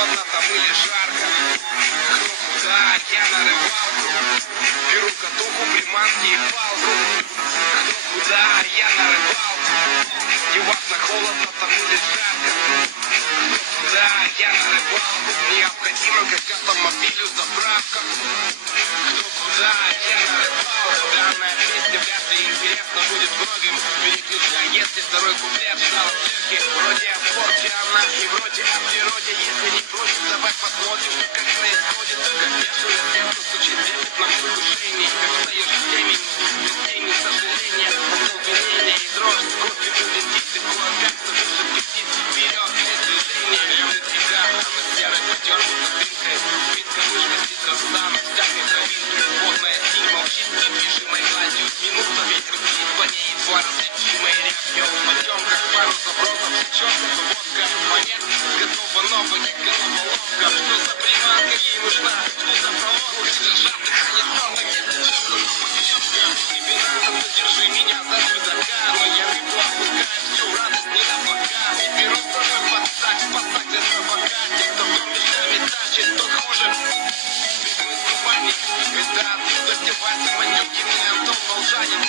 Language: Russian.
холодно там или жарко. Кто куда, я на рыбалку. Беру катуху, приманки и палку. Кто куда, я на рыбалку. Неважно, холодно там или жарко. Кто куда, я на рыбалку. Необходимо как автомобилю заправка. Кто куда, я на рыбалку. Данная песня вряд ли интересна будет многим. Переключай, если второй куплет стал в цирке. Вроде о спорте она и вроде о природе. Если не против, давай посмотрим, как происходит. Как бешеное сердце стучит десять на возвышении. Как встаешь в темень, без тени сожаления. Остолбенение и дрожь, скорби улетит. Ты кулаках, но выше птиц вперед, без движения. Любит тебя, а на серой потерта дымкой. Спинка мышка, сидра стану, всякой травинкой. Водная синь молчит недвижимой гладью. Минута ветер близ по ней, едва различимой рябью. Потем, как пару забросов, черная водка. Монет готова новая головоломка. Что за приманка ей нужна? Что за проводка? Для жадных, а не тёрных, если честно, что подъемка. Тебе надо, задержи меня за рюкзака. Но я рыбу опускаю, всю радость не на бока. И беру с собой подсак для собака. Те, кто в дом мешками тащит, тот хуже. Ведь мы с зубами, это оттуда девайсы, манюкины, Антон Волжанин.